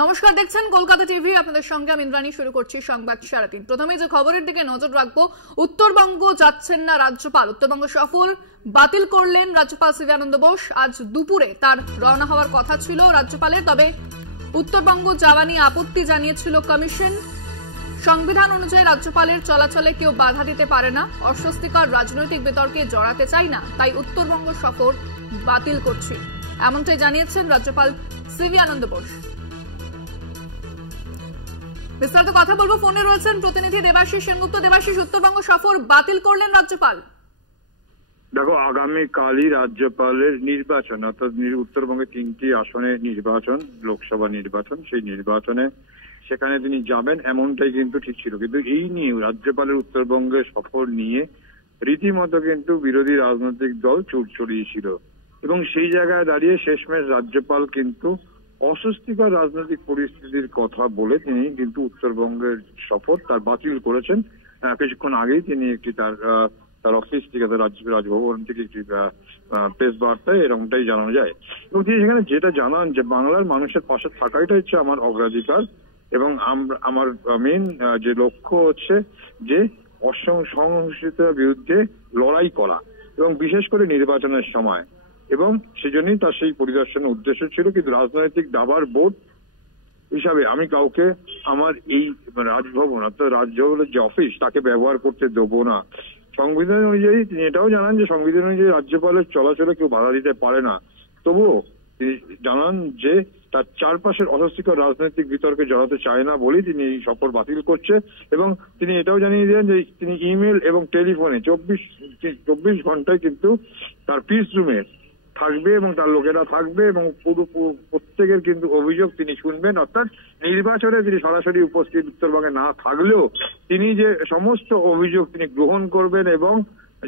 নমস্কার, দেখছেন কলকাতা টিভি। আপনাদের সঙ্গে আমি ইন্দ্রাণী। শুরু করছি সংবাদ সারাদিন। প্রথমে যে খবরের দিকে নজর রাখবো, উত্তরবঙ্গ যাচ্ছেন না রাজ্যপাল। উত্তরবঙ্গ সফর বাতিল করলেন রাজ্যপাল সিভি আনন্দ বোস। আজ দুপুরে তার রওনা হওয়ার কথা ছিল রাজ্যপালের, তবে উত্তরবঙ্গ যাওয়া নিয়ে আপত্তি জানিয়েছিল কমিশন। সংবিধান অনুযায়ী রাজ্যপালের চলাচলে কেউ বাধা দিতে পারে না। অস্বস্তিকর রাজনৈতিক বিতর্কে জড়াতে চাই না, তাই উত্তরবঙ্গ সফর বাতিল করছি, এমনটাই জানিয়েছেন রাজ্যপাল সিভি আনন্দ বোস। বিস্তারিত কথা বলবো, ফোনে রয়েছেন প্রতিনিধি দেবাশিস সেনগুপ্ত। দেবাশিস, উত্তরবঙ্গ সফর বাতিল করলেন রাজ্যপাল। দেখো, আগামীকালই রাজ্যপালের নির্বাচন, অর্থাৎ উত্তরবঙ্গে 3টি আসনে নির্বাচন, লোকসভা নির্বাচন। সেই নির্বাচনে সেখানে তিনি যাবেন এমনটাই কিন্তু ঠিক ছিল, কিন্তু এই নিয়ে রাজ্যপালের উত্তরবঙ্গে সফর নিয়ে রীতিমতো কিন্তু বিরোধী রাজনৈতিক দল চোট ছড়িয়েছিল এবং সেই জায়গায় দাঁড়িয়ে শেষমেশ রাজ্যপাল কিন্তু অস্বস্তিকর রাজনৈতিক পরিস্থিতির কথা বলে তিনি কিন্তু উত্তরবঙ্গের সফর তার বাতিল করেছেন। কিছুক্ষণ আগেই তিনি একটি তার অফিস থেকে, রাজভবন থেকে একটি প্রেস বার্তায় এরকমটাই জানানো যায় এবং তিনি সেখানে যেটা জানান যে বাংলার মানুষের পাশে থাকাটাই হচ্ছে আমার অগ্রাধিকার এবং আমার মেন যে লক্ষ্য হচ্ছে যে অসহিষ্ণুতার বিরুদ্ধে লড়াই করা এবং বিশেষ করে নির্বাচনের সময়, এবং সেজন্যই তার সেই পরিদর্শনের উদ্দেশ্য ছিল। কিন্তু রাজনৈতিক দাবার বোর্ড হিসাবে আমি কাউকে আমার এই রাজভবন, অর্থাৎ রাজভবনের যে অফিস, তাকে ব্যবহার করতে দেবো না। সংবিধান অনুযায়ী তিনি এটাও জানান যে সংবিধান অনুযায়ী রাজ্যপালের চলাচলে কেউ বাধা দিতে পারে না। তবুও তিনি জানান যে তার চারপাশের অস্বস্তিকর রাজনৈতিক বিতর্কে জড়াতে চায় না বলেই তিনি এই সফর বাতিল করছে এবং তিনি এটাও জানিয়ে দেন যে তিনি ইমেল এবং টেলিফোনে 24 ঘন্টায় কিন্তু তার পিস রুমে থাকবে এবং তার লোকেরা থাকবে এবং প্রত্যেকের কিন্তু অভিযোগ তিনি শুনবেন। অর্থাৎ নির্বাচনে তিনি সরাসরি উপস্থিত উত্তরবঙ্গে না থাকলেও তিনি যে সমস্ত অভিযোগ তিনি গ্রহণ করবেন এবং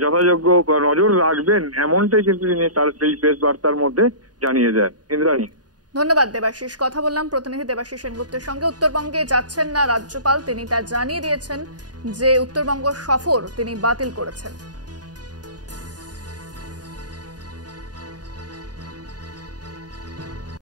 যথাযোগ্য নজর রাখবেন, এমনটাই কিন্তু তিনি তার এই প্রেস বার্তার মধ্যে জানিয়ে দেন। ইন্দ্রাণী, ধন্যবাদ দেবাশিস। কথা বললাম প্রতিনিধি দেবাশিস সেনগুপ্তের সঙ্গে। উত্তরবঙ্গে যাচ্ছেন না রাজ্যপাল, তিনি তা জানিয়ে দিয়েছেন যে উত্তরবঙ্গ সফর তিনি বাতিল করেছেন।